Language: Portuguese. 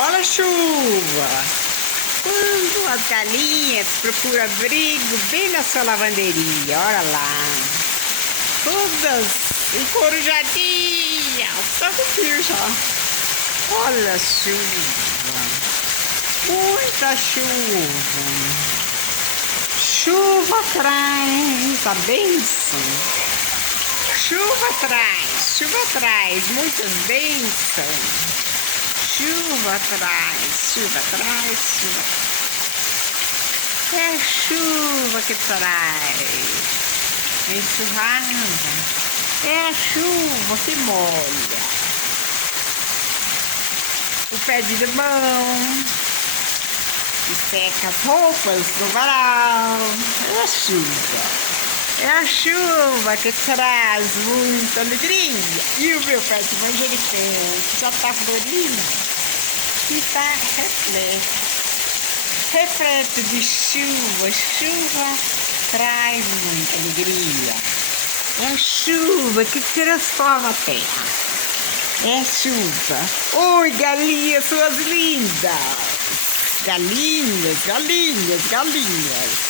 Olha a chuva. Quando as galinhas procuram abrigo bem na sua lavanderia, olha lá. Todas encorujadinhas, só com fio já. Olha a chuva. Muita chuva. Chuva traz a bênção. Chuva traz muitas bênçãos. Chuva traz, chuva traz, chuva. É a chuva que traz enxurrada. É a chuva que molha o pé de limão e seca as roupas no varal. É a chuva. É a chuva que traz muita alegria. E o meu pé de manjericão já está florindo e está repleto de chuva. Chuva traz muita alegria. É a chuva que transforma a terra. É a chuva. Oi, galinhas, suas lindas. Galinhas, galinhas, galinhas.